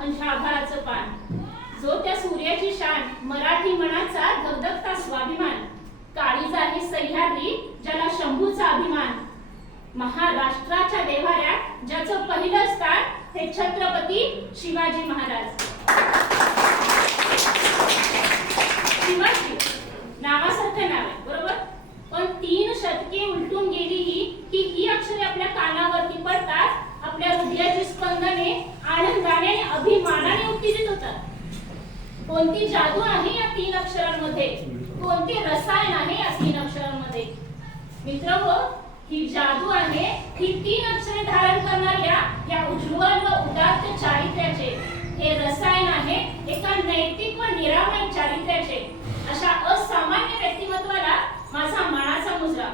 म्हणजे आभाळाचं पान. जो त्या सूर्याची शान मराठी मनाचा धगधगता स्वाभिमान काळीज आहे सह्याद्री ज्याला शंभूचा अभिमान महाराष्ट्राच्या देवाऱ्यात ज्याचं पहिलं स्थान हे छत्रपती शिवाजी महाराज. शिवाजी नावासारखं नाव आहे बरोबर? पण तीन शतके उलटून गेली ही की ही अक्षरे आपल्या कानावरती पडतात आपल्या हृदयाची स्पंदने आनंदाने आणि अभिमानाने उत्तेजित होतात. कोणती जादू आहे या तीन अक्षरांमध्ये? कोणते रसायन आहे या तीन अक्षरांमध्ये? मित्र हो, ही जादू आहे ही तीन अक्षरे धारण करणाऱ्या या उज्ज्वल व उदात्त चारित्र्याचे. हे रसायन आहे एका नैतिक व निरामय चारित्र्याचे. अशा असामान्य व्यक्तिमत्वाला माझा मानाचा मुजरा.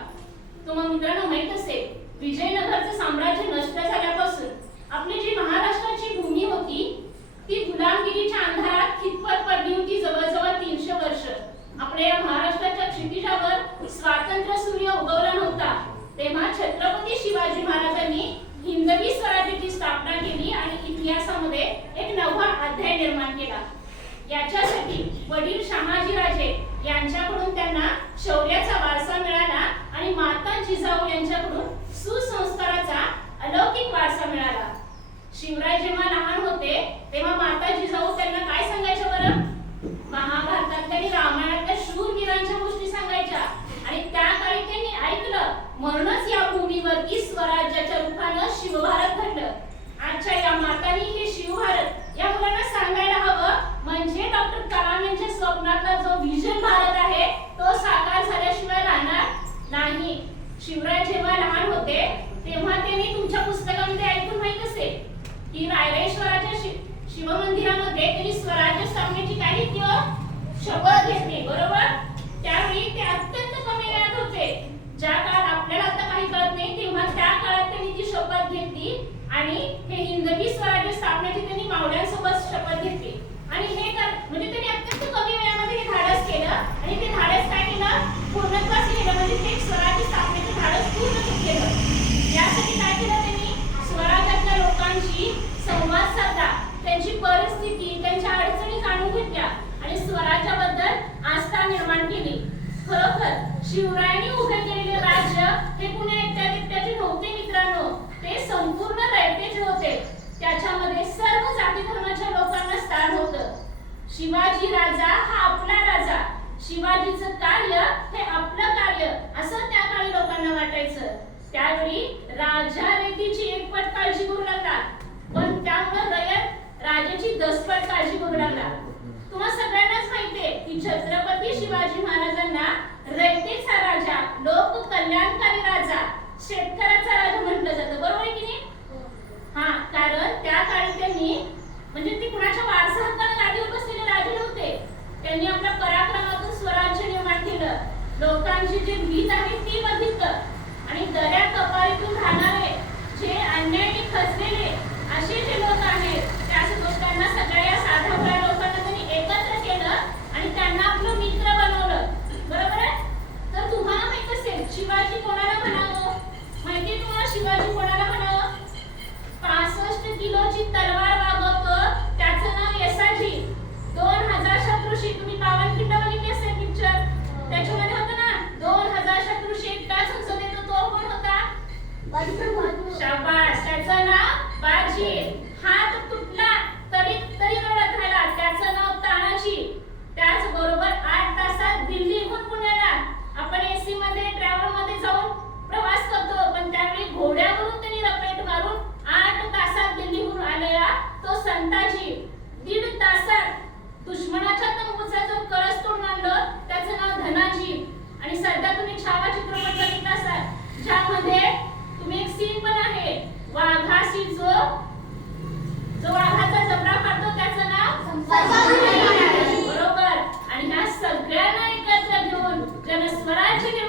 तुम्हाला मित्रांनो माहीत असेल विजय साम्राज्य नष्ट झाल्यापासून आपली जी महाराष्ट्राची भूमी होती ती गुलामगिरीच्या अंधारात खितपत पडली होती जवळजवळ तीनशे वर्ष आपल्या या महाराष्ट्राच्या क्षितिजावर स्वातंत्र्य सूर्य उगवला नव्हता तेव्हा छत्रपती शिवाजी महाराजांनी हिंदवी स्वराज्याची स्थापना केली आणि इतिहासामध्ये एक नवा अध्याय निर्माण केला त्यांच्यासाठी वडील शहाजीराजे यांच्याकडून त्यांना शौर्याचा वारसा मिळाला आणि माता जिजाऊ यांच्याकडून सुसंस्काराचा अलौकिक वारसा मिळाला शिवराय जेव्हा लहान होते तेव्हा माता जिजाऊ त्यांना काय सांगायच्या बरं महाभारतातल्या आणि रामायणातल्या शूरवीरांच्या गोष्टी सांगायच्या आणि त्या काळी त्यांनी ऐकलं म्हणूनच या भूमीवरती स्वराज्याच्या रूपानं शिवभारत घडलं आजच्या या मातांनी हे शिवभारत या मुलांना सांगायला हवं म्हणजे डॉक्टर कलाम यांच्या स्वप्नातला जो विजन भारत आहे तो साकार झाल्याशिवाय राहणार नाही शिवराय जेव्हा लहान होते तेव्हा त्यांनी तुमच्या पुस्तकामध्ये ऐकून माहीत असेल की रायरेश्वराच्या शि- शिवमंदिरामध्ये त्यांनी स्वराज्य स्थापनेची काही किंवा शपथ घेतली बरोबर त्यावेळी ते अत्यंत कमी वयात होते ज्या काळात आपल्याला आता काही कळत नाही तेव्हा त्या काळात त्यांनी ती शपथ घेतली आणि हे हिंदवी स्वराज्य स्थापनेची त्यांनी मावळ्यांसोबत शपथ घेतली. आणि हे कर- म्हणजे त्यांनी अत्यंत कमी वेळामध्ये हे धाडस केलं. आणि ते धाडस काय केलं? पूर्णत्वास केलं म्हणजे ते स्वराज्य स्थापनेचं धाडस पूर्ण केलं. यासाठी काय केलं त्यांनी? स्वराज्यातल्या लोकांशी संवाद साधला. त्यांची परिस्थिती त्यांच्या अडचणी जाणून घेतल्या. आणि स्वराज्याबद्दल आस्था निर्माण केली. खरोखर शिवराज त्याच्यामध्ये सर्व जाती धर्माच्या लोकांना स्थान होतं. शिवाजी राजा हा आपला राजा. शिवाजीचं कार्य हे आपलं कार्य असं त्या काळी लोकांना वाटायचं. त्यावेळी राजा रेतीची एकपट काळजी करू लागला. पण त्यामुळे रयत राजाची दसपट काळजी करू लागला. तुम्हा सगळ्यांनाच माहितीये की छत्रपती शिवाजी महाराजांना रयतेचा राजा लोक कल्याणकारी राजा शेतकऱ्याचा राजा म्हटलं जातं बरोबर आहे की नाही हा कारण त्या काळी त्यांनी म्हणजे ती कुणाच्या वारसा हक्काने गादीवर बसलेले राजे नव्हते त्यांनी आपल्या पराक्रमातून स्वराज्य निर्माण केलं लोकांची जी भीत आहे ती बघितलं आणि दऱ्या कपारीतून राहणारे जे अन्यायी खचलेले असे जे लोक आहेत तानाजी हात तुटला तरी तरी रडत राहिला त्याचं नाव तानाजी. त्याचबरोबर आठ तासात दिल्लीहून पुण्याला. आपण एसी मध्ये ट्रॅव्हलमध्ये जाऊन प्रवास करतो. पण त्यावेळी घोड्यावरून त्यांनी रपेट मारून आठ तासात दिल्लीहून आलेला तो संताजी. दीड तासात दुश्मनाच्या तंबूचा जो कळस तोडून आणलं त्याचं नाव धनाजी. आणि सध्या तुम्ही छावा चित्रपट बघितला Imagine